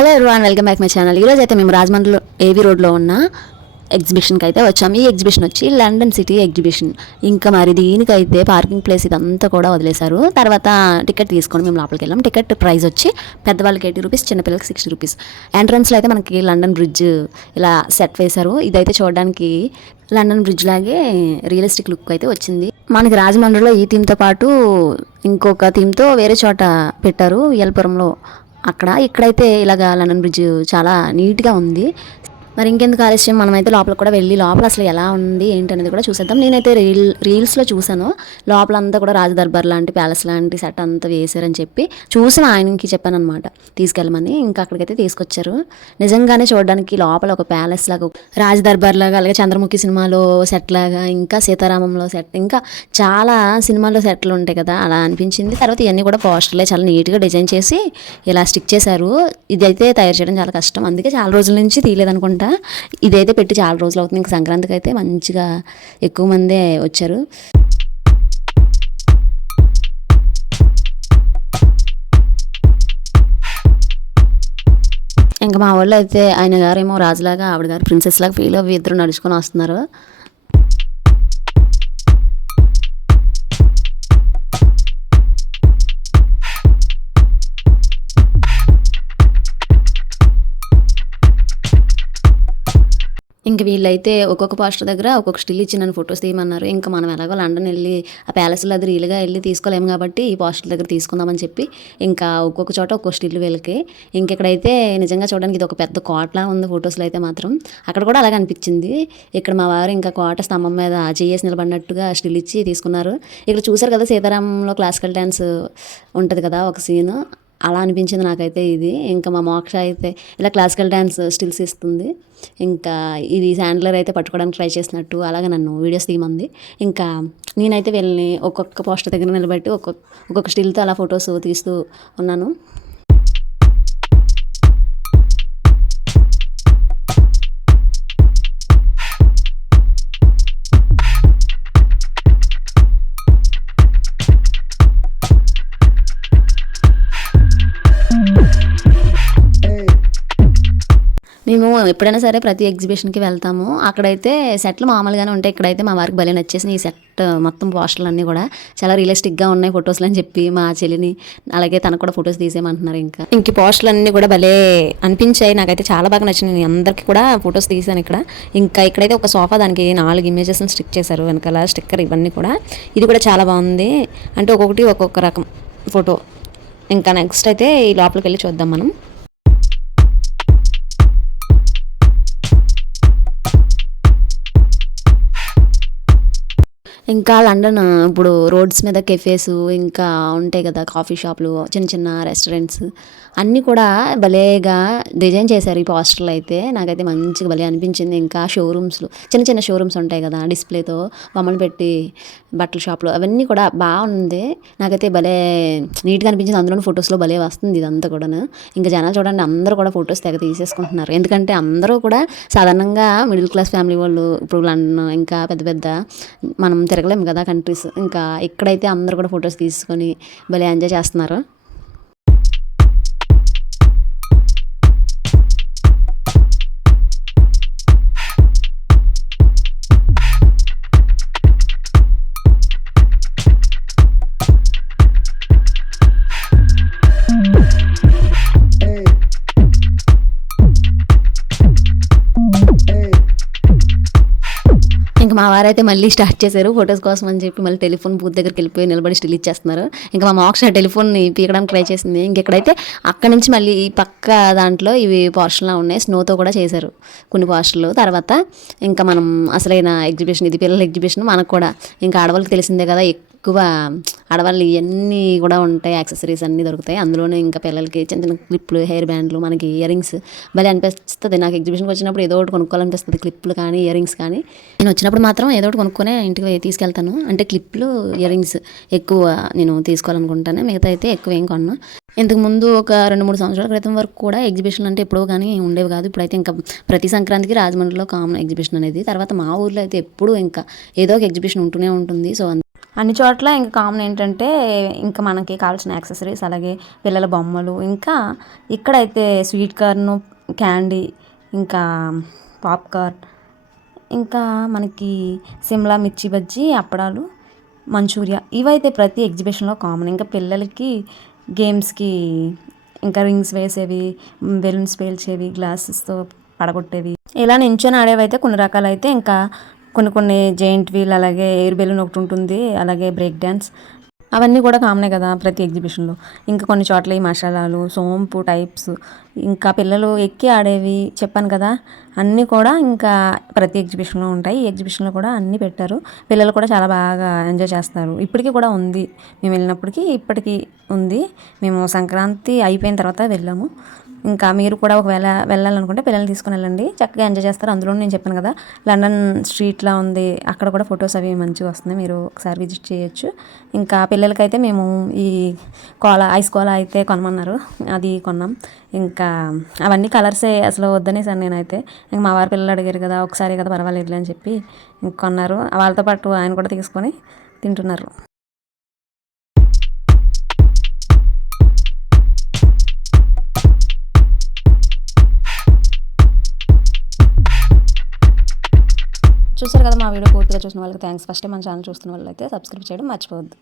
Hello everyone, welcome back my channel. ఈరోజు అయితే మేము రాజమండ్రిలో ఏవీ రోడ్లో ఉన్న ఎగ్జిబిషన్కి అయితే వచ్చాము. ఈ ఎగ్జిబిషన్ వచ్చి లండన్ సిటీ ఎగ్జిబిషన్. ఇంకా మరి దీనికైతే పార్కింగ్ ప్లేస్ ఇదంతా కూడా వదిలేశారు. తర్వాత టికెట్ తీసుకొని మేము లోపలికి వెళ్ళాం. టికెట్ ప్రైస్ వచ్చి పెద్దవాళ్ళకి 80 రూపీస్, చిన్నపిల్లలకి 60 రూపీస్. ఎంట్రన్స్లో అయితే మనకి లండన్ బ్రిడ్జ్ ఇలా సెట్ వేశారు. ఇదైతే చూడడానికి లండన్ బ్రిడ్జ్ లాగే రియలిస్టిక్ లుక్ అయితే వచ్చింది. మనకి రాజమండ్రిలో ఈ థీమ్తో పాటు ఇంకొక థీమ్తో వేరే చోట పెట్టారు, యల్పురంలో. ఇక్కడైతే ఇలాగా లండన్ బ్రిడ్జ్ చాలా నీట్గా ఉంది. మరి ఇంకెందుకు ఆలస్యం, మనమైతే లోపల కూడా వెళ్ళి లోపల అసలు ఎలా ఉంది ఏంటి అనేది కూడా చూసేద్దాం. నేనైతే రీల్స్లో చూసాను, లోపలంతా కూడా రాజ దర్బార్ లాంటి ప్యాలెస్ లాంటి సెట్ అంతా వేసారని చెప్పి చూసిన ఆయనకి చెప్పాను అనమాట తీసుకెళ్ళమని. ఇంకా అక్కడికైతే తీసుకొచ్చారు. నిజంగానే చూడడానికి లోపల ఒక ప్యాలెస్ లాగా, రాజ దర్బార్ లాగా, అలాగే చంద్రముఖి సినిమాలో సెట్ లాగా, ఇంకా సీతారామంలో సెట్, ఇంకా చాలా సినిమాల్లో సెట్లు ఉంటాయి కదా, అలా అనిపించింది. తర్వాత ఇవన్నీ కూడా పోస్టర్లే చాలా నీట్గా డిజైన్ చేసి ఇలా స్టిక్ చేశారు. ఇదైతే తయారు చేయడం చాలా కష్టం, అందుకే చాలా రోజుల నుంచి తీయలేదనుకుంటా. ఇదైతే పెట్టి చాలా రోజులు అవుతుంది. ఇంకా సంక్రాంతికి అయితే మంచిగా ఎక్కువ మందే వచ్చారు. ఇంకా మా వాళ్ళు అయితే ఆయన గారేమో రాజులాగా, ఆవిడ గారు ప్రిన్సెస్ లాగా ఫీల్ అవ్వి ఇద్దరు నడుచుకొని వస్తున్నారు. ఇంక వీళ్ళైతే ఒక్కొక్క పోస్టర్ దగ్గర ఒక్కొక్క స్టిల్ ఇచ్చి నన్ను ఫొటోస్ తీయమన్నారు. ఇంకా మనం ఎలాగో లండన్ వెళ్ళి ఆ ప్యాలెస్లో అది రియల్గా వెళ్ళి తీసుకోలేము కాబట్టి ఈ పోస్టర్ దగ్గర తీసుకుందామని చెప్పి ఇంకా ఒక్కొక్క చోట ఒక్కొక్క స్టిల్ వీళ్ళకి. ఇంకెక్కడైతే నిజంగా చూడడానికి ఇది ఒక పెద్ద కోటలా ఉంది ఫొటోస్లో అయితే మాత్రం. అక్కడ కూడా అలాగే అనిపించింది. ఇక్కడ మా వారు ఇంకా కోట స్తంభం మీద చేసి నిలబడినట్టుగా స్టిల్ ఇచ్చి తీసుకున్నారు. ఇక్కడ చూసారు కదా, సీతారామంలో క్లాసికల్ డ్యాన్స్ ఉంటుంది కదా ఒక సీను, అలా అనిపించింది నాకైతే ఇది. ఇంకా మా మోక్ష అయితే ఇలా క్లాసికల్ డ్యాన్స్ స్టిల్స్ ఇస్తుంది. ఇంకా ఇది శాండ్లర్ అయితే పట్టుకోవడానికి ట్రై చేసినట్టు అలాగే నన్ను వీడియోస్ తీయమంది. ఇంకా నేనైతే వీళ్ళని ఒక్కొక్క పోస్టర్ దగ్గర నిలబెట్టి ఒక్కొక్క స్టిల్తో అలా ఫొటోస్ తీస్తూ ఉన్నాను. మేము ఎప్పుడైనా సరే ప్రతి ఎగ్జిబిషన్కి వెళ్తాము. అక్కడైతే సెట్లు మామూలుగానే ఉంటాయి. ఇక్కడైతే మా వారికి భలే నచ్చేసింది ఈ సెట్. మొత్తం పోస్టర్లు అన్నీ కూడా చాలా రియలిస్టిక్గా ఉన్నాయి ఫొటోస్లు అని చెప్పి మా చెల్లిని, అలాగే తనకు కూడా ఫొటోస్ తీసేయమంటున్నారు. ఇంక పోస్టర్లు అన్నీ కూడా భలే అనిపించాయి. నాకైతే చాలా బాగా నచ్చింది. నేను అందరికీ కూడా ఫొటోస్ తీసాను ఇక్కడ. ఇంకా ఇక్కడైతే ఒక సోఫా, దానికి 4 ఇమేజెస్ని స్టిక్ చేశారు వెనకాల స్టిక్కర్, ఇవన్నీ కూడా. ఇది కూడా చాలా బాగుంది. అంటే ఒక్కొక్కటి ఒక్కొక్క రకం ఫోటో. ఇంకా నెక్స్ట్ అయితే ఈ లోపలికి వెళ్ళి చూద్దాం మనం. ఇంకా లండన్ ఇప్పుడు రోడ్స్ మీద కెఫేస్ ఇంకా ఉంటాయి కదా, కాఫీ షాపులు, చిన్న చిన్న రెస్టారెంట్స్ అన్నీ కూడా భలేగా డిజైన్ చేశారు ఈ పోస్టర్లు అయితే. నాకైతే మంచిగా భలే అనిపించింది. ఇంకా షోరూమ్స్లో చిన్న చిన్న షోరూమ్స్ ఉంటాయి కదా, డిస్ప్లేతో బొమ్మలు పెట్టి బట్టల షాపులు, అవన్నీ కూడా బాగుంది. నాకైతే భలే నీట్గా అనిపించింది. అందులోని ఫొటోస్లో భలే వస్తుంది ఇదంతా కూడా. ఇంకా జనాలు చూడండి, అందరూ కూడా ఫొటోస్ తెగ తీసేసుకుంటున్నారు. ఎందుకంటే అందరూ కూడా సాధారణంగా మిడిల్ క్లాస్ ఫ్యామిలీ వాళ్ళు. ఇప్పుడు లండన్ ఇంకా పెద్ద పెద్ద మనం తిరగలేము కదా కంట్రీస్, ఇంకా ఇక్కడైతే అందరూ కూడా ఫొటోస్ తీసుకొని భలే ఎంజాయ్ చేస్తున్నారు. ఇంకా మా వారైతే మళ్ళీ స్టార్ట్ చేశారు ఫొటోస్ కోసం అని చెప్పి. మళ్ళీ టెలిఫోన్ బూత్ దగ్గరికి వెళ్ళిపోయి నిలబడి స్టిల్ ఇచ్చేస్తున్నారు. ఇంకా మా మోక్ష టెలిఫోన్ని పీకడానికి ట్రై చేసింది. ఇంకెక్కడైతే అక్కడి నుంచి మళ్ళీ ఈ పక్క దాంట్లో ఇవి పోస్టర్లా ఉన్నాయి, స్నోతో కూడా చేశారు కొన్ని పోస్టర్లు. తర్వాత ఇంకా మనం అసలైన ఎగ్జిబిషన్, ఇది పిల్లల ఎగ్జిబిషన్. మనకు కూడా ఇంకా ఆడవాళ్ళకి తెలిసిందే కదా, ఎక్కువ ఆడవాళ్ళు ఇవన్నీ కూడా ఉంటాయి, యాక్సెసరీస్ అన్నీ దొరుకుతాయి. అందులోనే ఇంకా పిల్లలకి చిన్న చిన్న క్లిప్లు, హెయిర్ బ్యాండ్లు, మనకి ఇయర్ రింగ్స్ భలే అనిపిస్తుంది. నాకు ఎగ్జిబిషన్కి వచ్చినప్పుడు ఏదో ఒకటి కొనుక్కోవాలనిపిస్తుంది, క్లిప్లు కానీ ఇయర్ రింగ్స్ కానీ. నేను వచ్చినప్పుడు మాత్రం ఏదో ఒకటి కొనుక్కొని ఇంటికి తీసుకెళ్తాను. అంటే క్లిప్లు, ఇయర్ రింగ్స్ ఎక్కువ నేను తీసుకోవాలనుకుంటాను, మిగతా అయితే ఎక్కువ ఏం కొన్నాను. ఇంతకు ముందు ఒక 2-3 సంవత్సరాల క్రితం వరకు కూడా ఎగ్జిబిషన్ అంటే ఎప్పుడో కానీ ఉండేవి కాదు. ఇప్పుడైతే ఇంకా ప్రతి సంక్రాంతికి రాజమండ్రిలో కామన్ ఎగ్జిబిషన్ అనేది. తర్వాత మా ఊర్లో అయితే ఎప్పుడూ ఇంకా ఏదో ఒక ఎగ్జిబిషన్ ఉంటూనే ఉంటుంది. సో అన్ని చోట్ల ఇంకా కామన్ ఏంటంటే ఇంకా మనకి కావాల్సిన యాక్సెసరీస్, అలాగే పిల్లల బొమ్మలు, ఇంకా ఇక్కడైతే స్వీట్ కార్న్, క్యాండీ, ఇంకా పాప్కార్న్, ఇంకా మనకి సిమ్లా మిర్చి బజ్జీ, అప్పడాలు, మంచూరియా, ఇవైతే ప్రతి ఎగ్జిబిషన్లో కామన్. ఇంకా పిల్లలకి గేమ్స్కి ఇంకా రింగ్స్ వేసేవి, బెలూన్స్ పేల్చేవి, గ్లాసెస్తో పడగొట్టేవి, ఇలా నించొని ఆడేవి అయితే కొన్ని రకాలు అయితే, ఇంకా కొన్ని జెయింట్ వీల్, అలాగే ఎయిర్ బెలూన్ ఒకటి ఉంటుంది, అలాగే బ్రేక్ డ్యాన్స్, అవన్నీ కూడా కామనే కదా ప్రతి ఎగ్జిబిషన్లో. ఇంకా కొన్ని చోట్ల ఈ మసాలాలు, సోంపు టైప్స్, ఇంకా పిల్లలు ఎక్కి ఆడేవి చెప్పాను కదా, అన్నీ కూడా ఇంకా ప్రతి ఎగ్జిబిషన్లో ఉంటాయి. ఈ ఎగ్జిబిషన్లో కూడా అన్నీ పెట్టారు. పిల్లలు కూడా చాలా బాగా ఎంజాయ్ చేస్తారు. ఇప్పటికీ కూడా ఉంది, మేము వెళ్ళినప్పటికీ ఇప్పటికీ ఉంది. మేము సంక్రాంతి అయిపోయిన తర్వాత వెళ్ళాము. ఇంకా మీరు కూడా ఒకవేళ వెళ్ళాలనుకుంటే పిల్లల్ని తీసుకుని వెళ్ళండి, చక్కగా ఎంజాయ్ చేస్తారు. అందులో నేను చెప్పాను కదా లండన్ స్ట్రీట్లా ఉంది, అక్కడ కూడా ఫొటోస్ అవి మంచిగా వస్తున్నాయి, మీరు ఒకసారి విజిట్ చేయొచ్చు. ఇంకా పిల్లలకైతే మేము ఈ ఐస్ కోలా అయితే కొనమన్నారు, అది కొన్నాం. ఇంకా అవన్నీ కలర్సే, అసలు వద్దనేసాను నేనైతే. ఇంక మా వారి పిల్లలు అడిగారు కదా, ఒకసారి కదా పర్వాలేదు అని చెప్పి కొన్నారు. వాళ్ళతో పాటు ఆయన కూడా తీసుకొని తింటున్నారు. చూసారు కదా మా వీడియో పూర్తిగా చూసిన వాళ్ళకి థ్యాంక్స్. ఫస్ట్ టైం మన ఛానల్ చూస్తున్న వాళ్ళైతే సబ్స్క్రైబ్ చేయడం మర్చిపోవద్దు.